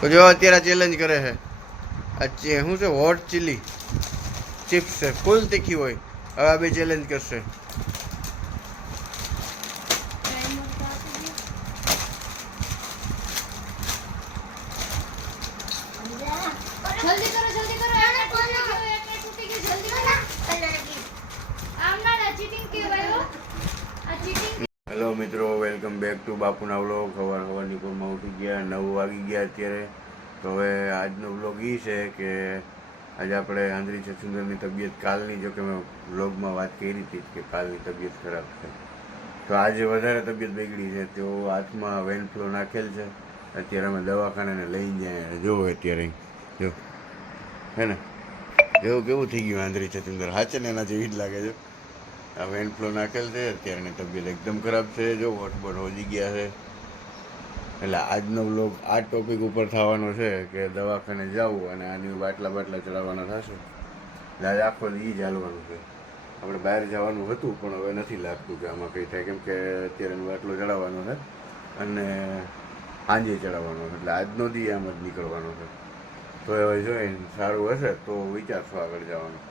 તો જો અત્યારે ચેલેન્જ કરે છે આ શું છે હોટ ચીલી ચિપ્સ છે ફૂલ તીખી હોય હવે આ બી ચેલેન્જ કરશે હેલો મિત્રો વેલકમ બેક ટુ બાપુના વ્લોગ. સવારની પોરમાં ઉઠી ગયા 9 વાગી ગયા અત્યારે. તો હવે આજનો વ્લોગ એ છે કે આજે આપણે આંધળી છછુંદરની તબિયત કાલની, જો કે મેં વ્લોગમાં વાત કરી હતી કે કાલની તબિયત ખરાબ છે, તો આજે વધારે તબિયત બગડી છે. તેઓ હાથમાં વેન ફ્લો નાખેલ છે. અત્યારે અમે દવાખાને લઈને જાય. જો અત્યારે જો હે ને એવું કેવું થઈ ગયું આંધળી છછુંદર, હાચે ને એના જેવી જ લાગે છે. આ વેન ફ્લો નાખેલ છે. અત્યારની તબિયત એકદમ ખરાબ છે. જો વોટબોટ હોજી ગયા છે. એટલે આજનો વ્લોગ આ ટોપિક ઉપર થવાનો છે કે દવાખાને જવું અને આની બાટલા ચડાવવાના થશે. એટલે આજે આખો દી જ હાલવાનું છે. આપણે બહાર જવાનું હતું પણ હવે નથી લાગતું કે આમાં કંઈ થાય, કેમ કે અત્યારે બાટલો ચડાવવાનો છે અને સાંજે ચડાવવાનો છે. એટલે આજનો દી આમ જ નીકળવાનો છે. તો હવે જોઈને સારું હશે તો વિચારશો આગળ જવાનું.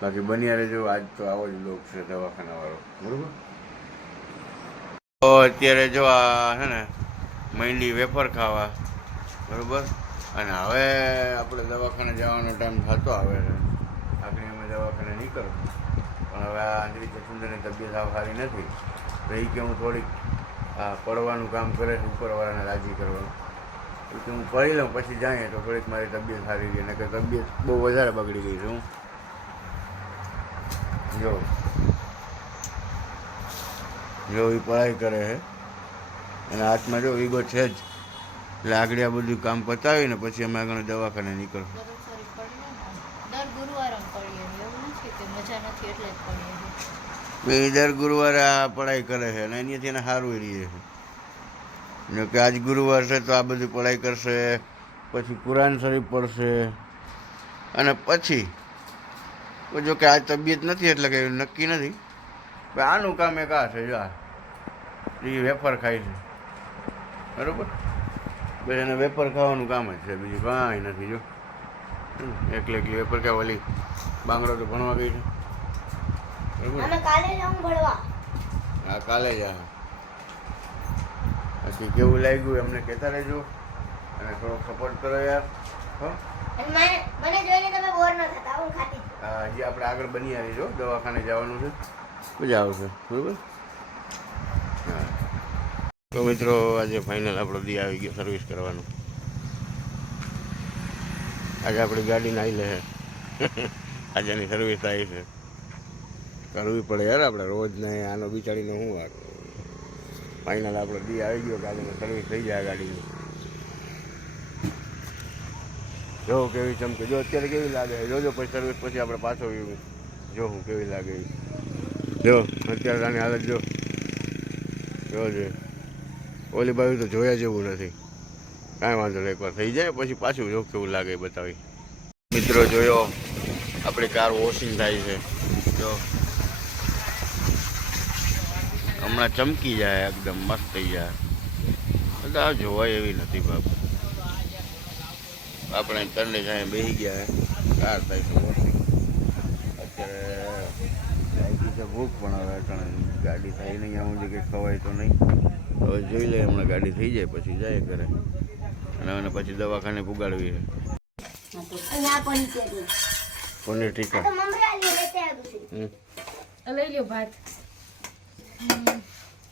બાકી બન્યા રહેજો. આજ તો આવો જ લોક છે દવાખાનાવાળો, બરાબર. તો અત્યારે જો આ છે ને મૈંડી વેફર ખાવા, બરાબર. અને હવે આપણે દવાખાને જવાનો ટાઈમ થતો આવે છે. આગળ અમે દવાખાને નીકળ, પણ હવે આ આંધળી છછુંદરની તબિયત સાવ સારી નથી. તો એ કે હું થોડીક પડવાનું કામ કરે છે, ઉપરવાળાને રાજી કરવાનું. કે હું પડી લઉં પછી જાય તો થોડીક મારી તબિયત સારી રહી. ને કે તબિયત બહુ વધારે બગડી ગઈ છે. હું જો એ પઢાઈ કરે છે અને હાથમાં જો વીગો છે જ. એટલે આગળ આ બધું કામ પતાવીને પછી અમે આગળ દવાખાને નીકળ. દર ગુરુવારે આ પઢાઈ કરે છે અને અહીંયાથી એને સારું રહીએ છે. જો કે આજ ગુરુવાર છે તો આ બધી પઢાઈ કરશે, પછી કુરાન શરીફ પડશે અને પછી જો કે આજ તબિયત નથી એટલે કંઈ નક્કી નથી. આનું કામ એક આ છે, જો એ વેફર ખાય છે, બરાબર. બસ એને વેફર ખાવાનું કામ જ છે, બીજું કાંઈ નથી. જો એકલી વેફર ખાય. ઓલી બાંગડો તો ભણવા ગઈ છે, બરાબર. હા કાલે જ. પછી કેવું લાગ્યું એમને કહેતા રહેજો અને થોડોક સપોર્ટ કરો યાર. હજી આપણે આગળ બની આવીશું. દવાખાને જવાનું છે, મજા આવશે, બરાબર. હા તો મિત્રો આજે ફાઇનલ આપણો દી આવી ગયો સર્વિસ કરવાનું. આજે આપણી ગાડીને આવી લે છે. આજે એની સર્વિસ આવી છે, કરવી પડે યાર આપણે રોજ ને. આનો બિચારીનો શું વાત. ફાઇનલ આપણો દી આવી ગયો કે આજે સર્વિસ થઈ જાય ગાડીની. જો કેવી ચમકે, જો અત્યારે કેવી લાગે જોજો. પછી સર્વિસ પછી આપણે પાછો જો હું કેવી લાગે. જો અત્યારે આની હાલત જો જોજે. ઓલી બાજુ તો જોયા જેવું નથી. કાંઈ વાંધો નહીં, એકવાર થઈ જાય પછી પાછું જો કેવું લાગે બતાવી. મિત્રો જોયો આપણી કાર વોશિંગ થાય છે. જો હમણાં ચમકી જાય, એકદમ મસ્ત થઈ જાય. બધા જોવાય એવી નથી બાપ. આપણે તરને જાય બેસી ગયા કાર થાય છે વોશિંગ. અત્યારે લાગી છે ભૂખ, પણ હવે ગાડી થઈ નહીં. આવું જે કંઈ ખવાય તો નહીં. હવે જોઈ લે, હમણાં ગાડી થઈ જાય પછી જાય ઘરે. અને પછી દવાખાને પુગાડવી છે. પનીર ટીકા લઈ લ્યો ભાત,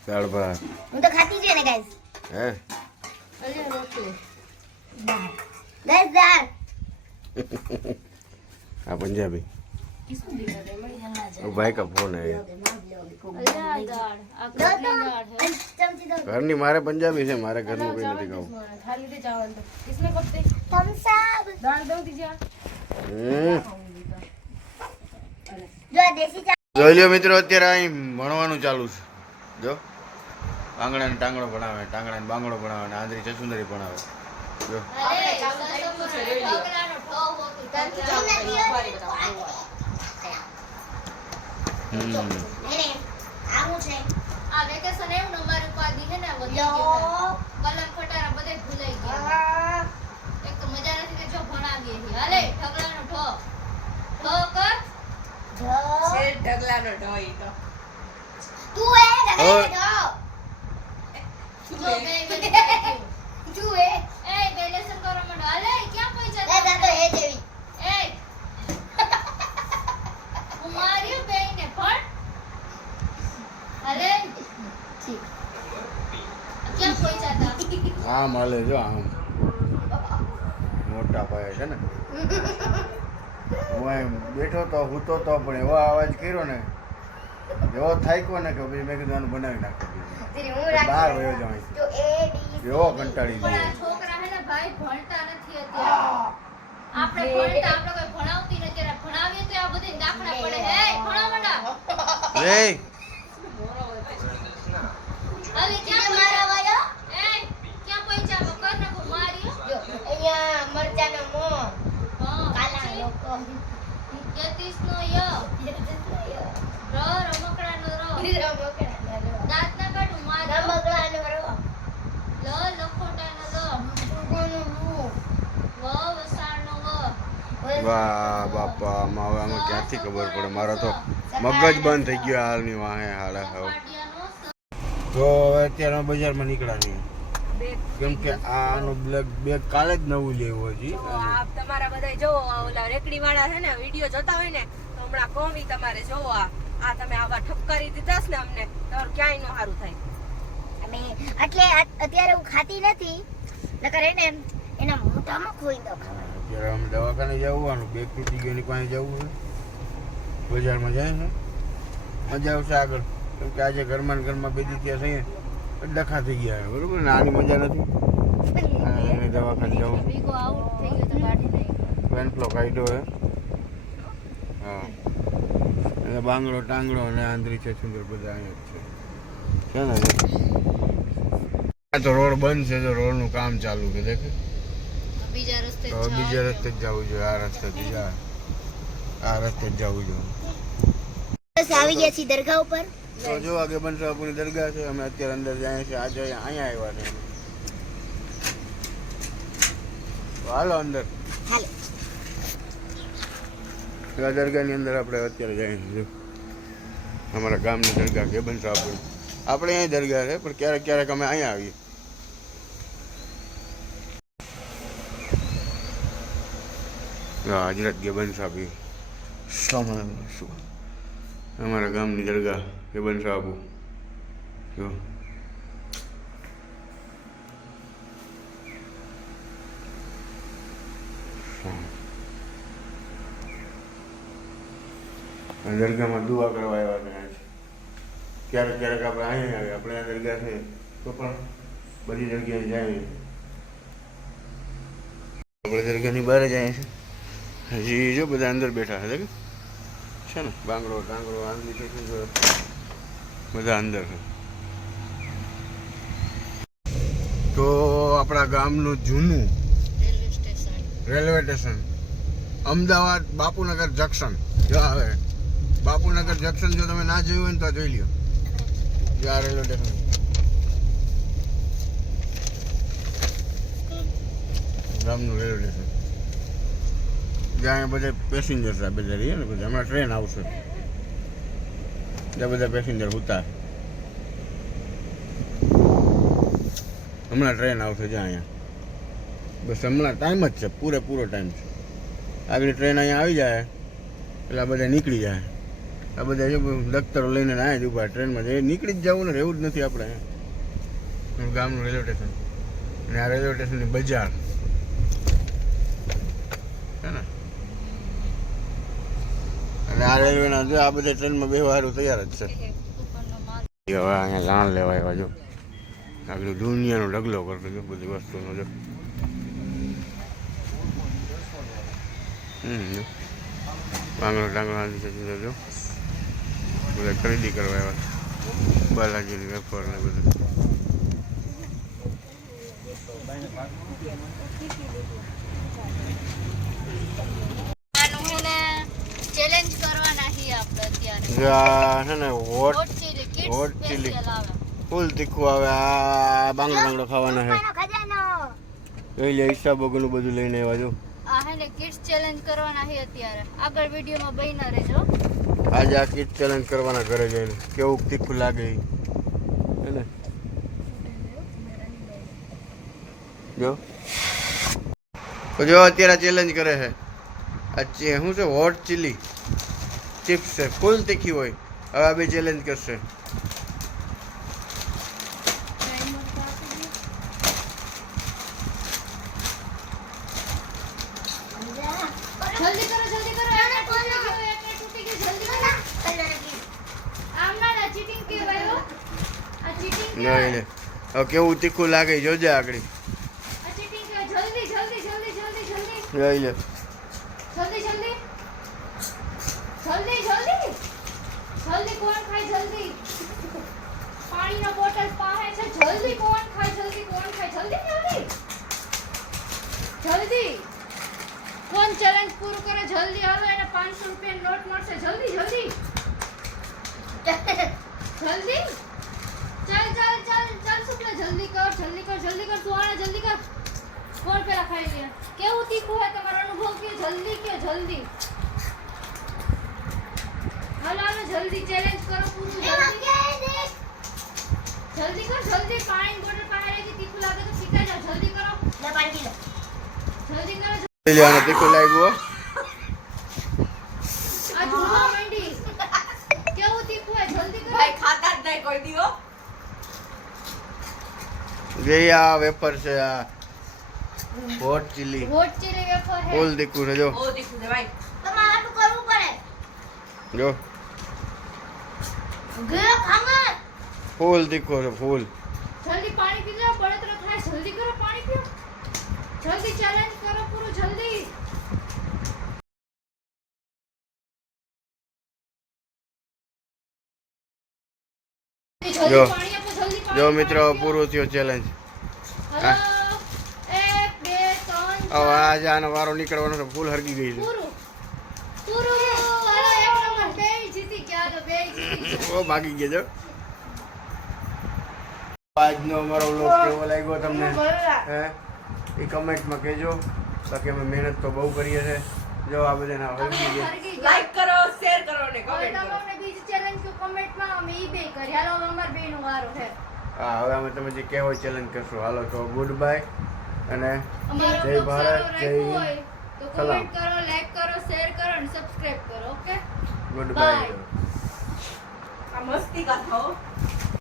દાળ ભાત. હું તો ખાતી છે ને ગાઈસ. હે અલે રોટલી ગાઈસ દાળ. हाँ पंजाबी वो भाई का फोन है। घर नहीं मारे पंजाबी से, मारे घर में कोई नहीं खाओ। જોઈ લ્યો મિત્રો, અત્યારે અહીં ભણવાનું ચાલુ છે. જો આંગણા ને ટાંગણો ભણાવે, ટાંગણા ને બાંગડો ભણાવે, ને આંધળી છછુંદરી ભણાવે. જો આમ હાલે જો આમ મોટા પાયે છે ને. હું અહીં બેઠો તો હૂતો તો પણ એવો અવાજ કર્યો ને એવો થાક્યો ને કે પછી મેં કીધું આનું બનાવી નાખો બહાર વયો જાઉં એવો કંટાળી પણ ગયો. આ છોકરા હે ને ભાઈ ભણતા નથી અત્યારે. આપણે ભણતા આપણે કોઈ ભણાવતી નથી ત્યારે ભણાવીએ તો આ બધી દાખલા પડે હે ભણાવવાના. રે હવે ક્યાં મારા વાળો એ ક્યાં પહોંચ્યા કર નાખો માર્યો. જો અહીંયા મરચાનો મો હા કાલા લોકો 33 નો ય ર રમકડાનો ર દાંત ના કાઢું માર લ લખોટાનો લ વ વસાણનો વ વાહ બાપા આમાં હવે આમાં ક્યાંથી ખબર પડે મારો તો મગજ બંધ થઈ ગયો હાલની વાહે હાલે હવે. પાટિયાનો સ તો હવે અત્યારે બજારમાં નીકળ્યા નહીં કેમ કે આનું બ્લેક બેગ કાલે જ નવું લેવું હજી. આપ તમારા બધા જો ઓલા રેકડી વાળા છે ને વિડિયો જોતા હોય ને તો હમણાં કોમી તમારે જોવો આ તમે આવા ઠપકારી દીધા છે ને અમને તો ક્યાંય નો સારું થાય. અમે એટલે અત્યારે હું ખાતી નથી નકર એને એના મોઢામાં ખોઈ દો ખાવાનું. અત્યારે અમે દવાખાને જવાનું બેગ તૂટી ગયો એની પાસે જવું છે બજારમાં જાય છે મજા આવશે આગળ કેમ કે આજે ઘરમાં ને ઘરમાં બે દી ત્યાં થઈએ ડખા થઈ ગયા બરોબર ને આની મજા નથી. અને એને દવાખાને જવું ભીગો આઉટ થઈ ગયો તો કાઢી નહીં. પેન્ટલો કાઢ્યો હે હા એટલે બાંગડો ટાંગડો અને આંધળી છે સુંદર બધા અહીંયા જ છે ને આ તો રોડ બંધ છે તો રોડનું કામ ચાલુ છે દેખે બીજા રસ્તે તો બીજા રસ્તે જ જવું જોઈએ આ રસ્તેથી જા આ રસ્તે જ જવું જોઈએ. બસ આવી ગયા છીએ દરગાહ ઉપર. તો જો આગે બંસરાપુરની દરગાહ છે અમે અત્યારે અંદર જાય છે આજે અહીંયા આવ્યા છે તો હાલો અંદર હાલો આ દરગાહની અંદર આપણે અત્યારે જઈએ છીએ અમારા ગામની દરગાહ કે બંસરાપુર આપણે અહીં દરગાહ છે પણ ક્યારેક ક્યારેક અમે અહીંયા આવીએ. હજરત ગેબન સાહેબ શું અમારા ગામની દરગાહ ગેબન સાહેબ જો દરગાહમાં દુઆ કરવા આવ્યા છે ક્યારેક ક્યારેક આપણે અહીંયા આવીએ આપણે આ દરગાહ છે તો પણ બધી જગ્યાએ જાય આપણે દરગાહની બહાર જ આવ્યા છે હજી જો બધા અંદર બેઠા છે ને બાંગડો ટાંગડો આંગળી છે બધા અંદર છે. તો આપણા ગામનું જૂનું railway station railway station Ahmedabad Bapunagar junction જો આવે બાપુનગર જંકશન જો તમે ના જોયું હોય ને તો જોઈ લ્યો જો આ રેલવે સ્ટેશન ગામનું રેલવે સ્ટેશન જ્યાં બધા પેસેન્જર છે બધા રહીએ ને બધા હમણાં ટ્રેન આવશે ત્યાં બધા પેસેન્જર ઉતાર હમણાં ટ્રેન આવશે જ્યાં અહીંયા બસ હમણાં ટાઈમ જ છે પૂરેપૂરો ટાઈમ છે આગળ ટ્રેન અહીંયા આવી જાય એટલે આ બધા નીકળી જાય આ બધા જો દફતરો લઈને અહીંયા જ ઊભા ટ્રેનમાં જઈ નીકળી જ જવું ને રહેવું જ નથી આપણે ગામનું રેલવે સ્ટેશન અને આ રેલવે સ્ટેશનની બજાર છે ને અને આ રેલવેના જો આ બધા ટ્રેનમાં બેહવાનું તૈયાર જ છે. હવે અહીંયા જાણ લેવા આવ્યા જો આગળ દુનિયાનો ઢગલો કરતો જો બધી વસ્તુનો જો બાંગડો ટાંગડો આંધી છે જો બધા ખરીદી કરવા આવ્યા બાલાજીની વેફર ને બધું ચેલેન્જ કરવાના છીએ આપણે અત્યારે. આ છે ને hot hot chilli kids hot chilli. Special આવે. ફૂલ તીખું આવે આ બાંગડો બાંગડો ખાવાના છે પપ્પાનો ખજાનો. જોઈ લે હિસાબ વગરનું બધું લઈને આવ્યા જો આ હે ને કિડ્સ ચેલેન્જ કરવાના છે અત્યારે. આગળ વિડીયોમાં બન્યા રહેજો. આજે આ કિટ ચેલેન્જ કરવાના ઘરે જઈને કેવું તીખું લાગે ઈ. હે ને જો તો જો અત્યારે ચેલેન્જ કરે છે આ શું છે હોટ ચીલી ચિપ્સ છે ફૂલ તીખી હોય હવે આ બે ચેલેન્જ કરશે જલ્દી કરો એકને તૂટી ગયું જલ્દી કરો આમ ના ચીટિંગ કહેવાય હો આ ચીટિંગ નહીં કહેવાય લે હવે કેવું તીખું લાગે જોજે આગળ આ ચીટિંગ કહેવાય જલ્દી લઈ લે જલ્દી કોણ ખાય જલ્દી પાણીનો બોટલ પાસે છે જલ્દી કોણ ખાય જલ્દી કોણ ચેલેન્જ પૂરું કરે જલ્દી હાલો એને 500 રૂપિયાનો નોટ મળશે જલ્દી જલ્દી ચાલ શુક્લા જલ્દી કર સુહાણા જલ્દી કર કોણ પેલા ખાઈ લે કેવું તીખું હોય તમારો અનુભવ કે જલ્દી હાલો જલ્દી ચેલેન્જ કરો પૂરું જલ્દી કર પાણી બોટલ પાસે રહેતી તીખું લાગે તો શીખાઈ જાવ જલ્દી કરો લઈ લે આને તીખું લાગ્યું આ ધૂળવા માંડી કેવું તીખું હોય જલ્દી કરો ભાઈ ખાતા જ નહીં કોઈ દીવો જે આ વેફર છે આ hot chilli hot chilli wafer હે ફૂલ તીખું છે જો બહુ દીકું છે ભાઈ તમારે આટલું કરવું પડે જો ગયો ખાંગર ફૂલ તીખું છે ફૂલ જલ્દી પાણી પી લો બળતરા થાય જલ્દી કરો પાણી પીઓ જલ્દી ચેલેન્જ કરો પૂરું જલ્દી જો. પાણી આપો જલ્દી પાણી જો મિત્રો પૂરું થયો ચેલેન્જ હલો 1 2 3 હવે આજે આનો વારો નીકળવાનો છે ફૂલ હરગી ગઈ છે પૂરું હલો એક નંબર બે જીતી ગયા તો બે જીતી ગયા. ઓ ભાગી ગયા જો આજનો અમારો વ્લોગ કેવો લાગ્યો તમને હે એ કમેન્ટમાં કહેજો બાકી અમે મહેનત તો બહુ કરીએ છે જો આ બધાના હરગી ગયા હરગી ગયા. લાઈક કરો શેર કરો ને હવે કમેન્ટ કરો તમને બીજી ચેલેન્જ તો કમેન્ટમાં અમે ઈ બે કરી હાલો હવે અમાર બેનો વારો છે હા હવે અમે તમે જે કહેવો ચેલેન્જ કરશો હાલો તો ગુડ બાય અને અમારો જય બ્લોગ ભારત, સારો જય રાખ્યો હિન્દ. હોય તો સલામ. કમેન્ટ કરો લાઈક કરો શેર કરો અને સબસ્ક્રાઇબ કરો ઓકે ગુડ Bye. બાય આ મસ્તી કા થાઓ